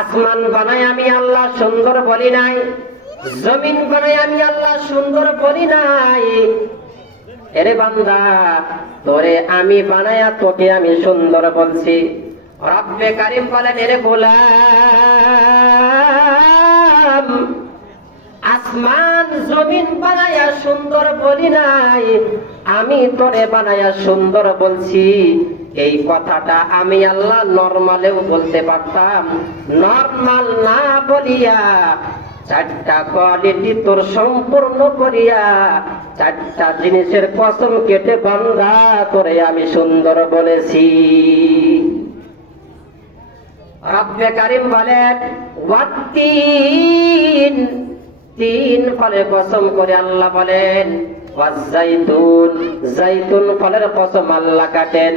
আসমান বানাই আমি আল্লাহ সুন্দর বলি নাই, জমিন বানাই আমি আল্লাহ সুন্দর বলি নাই। এরে বান্দা, তোরে আমি বানায়া তোকে আমি সুন্দর বলছি। রব্বে কারিম বলেন, এরে গোলাম, আসমান, জমিন বানায়া সুন্দর বলি নাই, আমি তোরে বানায়া সুন্দর বলছি। এই কথাটা আমি আল্লাহ নর্মালেও বলতে পারতাম। নর্মাল না বলিয়া চারটা কোয়ালিটি তোর সম্পূর্ণ করিয়া চারটা জিনিসের কসম কেটে বান্ধা করে আমি সুন্দর বলেছি। রব্বে কারিম বলেন, ওয়াত্তিন। তিন ফলে কসম করে আল্লাহ বলেন ওয়াজাইতুন জাইতুন ফলের কসম আল্লাহ কাটেন।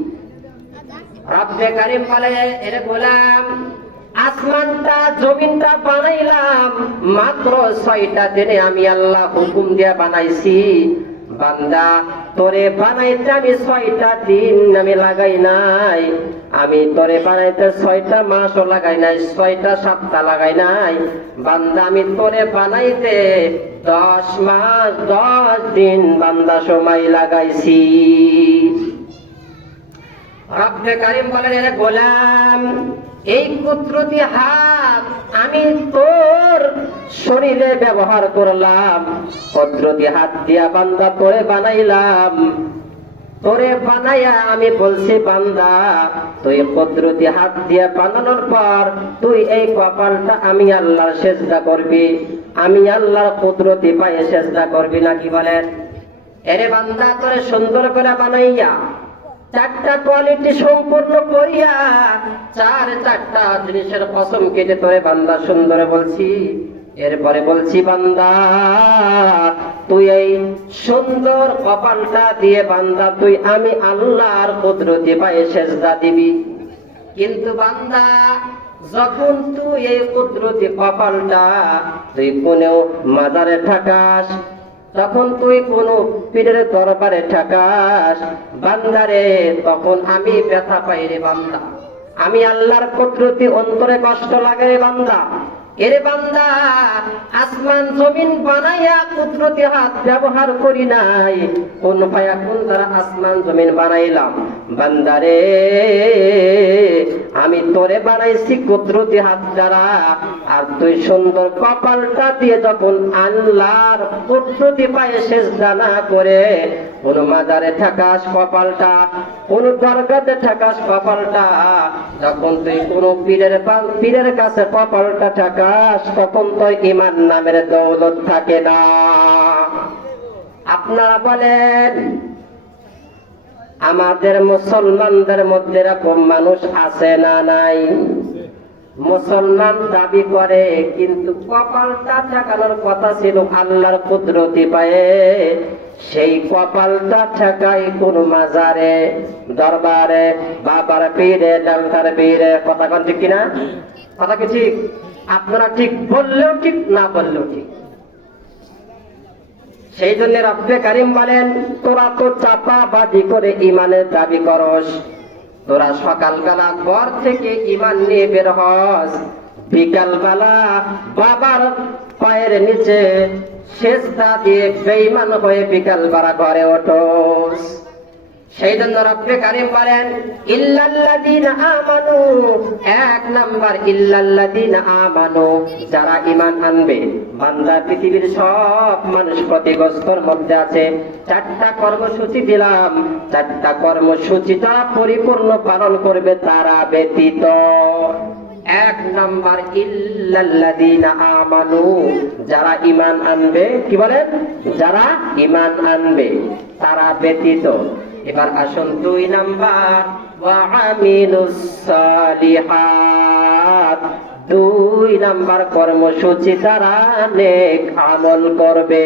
রব্বে কারিম বলে এর গোলাম আসমানটা, জমিনটা বানাইলাম, মাত্র ছয়টা দিনে আমি আল্লাহ হুকুম দিয়ে বানাইছি। বান্দা, তোরে বানাইতে আমি ছয়টা দিন আমি লাগাই নাই। আমি তোরে বানাইতে ছয়টা মাসও লাগাই নাই, ছয়টা সপ্তাহ লাগাই নাই। বান্দা, আমি তোরে বানাইতে দশ মাস, দশ দিন বান্দা সময় লাগাইছি। রব্বে কারিম বলেন, এর গোলাম, এই কুদরতি হাত আমি তোর শরীরে ব্যবহার করলাম। কুদরতি হাত দিয়া বান্দা তোরে বানাইলাম। তোরে বানাইয়া আমি বলছি, বান্দা, তুই কুদরতি হাত দিয়া বানানোর পর তুই এই কপালটা আমি আল্লাহর সেজদা করবি। আমি আল্লাহর কুদরতি পায়ে সেজদা করবি নাকি বলেন? এরে বান্দা, তোরে সুন্দর করে বানাইয়া এরপরে বলছি, বান্দা, তুই এই সুন্দর কপালটা দিয়ে বান্দা, তুই আমি আল্লাহর কুদরতি পায়ে সেজদা দিবি। কিন্তু বান্দা, যখন তুই এই কুদরতি কপালটা তুই কোনেও মাদারে থাকাস তখন তুই কোন পীরের দরবারে ঠাকাস, বান্দারে, তখন আমি ব্যথা পাই রে বান্দা। আমি আল্লাহর কুদরতি অন্তরে কষ্ট লাগে রে বান্দা। এরে বান্দা, আসমান জমিন বানাইয়া কুদরতি হাত ব্যবহার করি নাই। কোন পায়া কোন দ্বারা আসমান জমিন বানাইলাম? বান্দারে আমি তোরে বানাইছি কুদরতি হাত দ্বারা। আর তুই সুন্দর কপালটা দিয়ে যখন আল্লাহর কুদরতি পায়ে শেষ দানা করে, কোন মাজারে থাকাস কপালটা, কোন দরগাতে থাকাস কপালটা, যখন তুই কোন পীরের পীরের কাছে কপালটা থাকাস তখন তো ইমান নামের দৌলত থাকে না। আপনারা বলেন আমাদের মুসলমানদের মধ্যে এরকম মানুষ আছে না নাই? মুসলমান দাবি করে, কিন্তু কপালটা ঠেকানোর কথা ছিল আল্লাহর কুদরতি পায়ে। সেই কপালটা ঠেকাই কোন মাজারে, দরবারে, বাবার পীরে, ডাক্তার পীরে, কথা ঠিক কিনা? কথা কি ঠিক? আপনারা ঠিক বললেও ঠিক, না বললেও ঠিক। সেই জন্য রব্বে কারিম বলেন, তোরা তো চাপা বাজি করে ইমানের দাবি করস। তোরা সকালবেলা ঘর থেকে ইমান নিয়ে বের হস। বিকালবেলা বাবার পায়ের নিচে শেষদা দিয়ে বেইমান হয়ে বিকালবেলা ঘরে ওঠোস। সেই জন্য কারিম বলেন আমানু। এক নাম্বার, ইল্লাল্লাযীনা আমানু। যারা ঈমান আনবে, বান্দা পৃথিবীর সব মানুষ মধ্যে আছে। চারটা কর্মসূচি দিলাম, চারটা কর্মসূচি যারা পরিপূর্ণ পালন করবে তারা ব্যতীত। এক নাম্বার, ইল্লাল্লাযীনা আমানু। যারা ঈমান আনবে, কি বলেন? যারা ঈমান আনবে, তারা ব্যতীত। এবার আসুন দুই নাম্বার। দুই নাম্বার কর্মসূচি তারা নেক আমল করবে।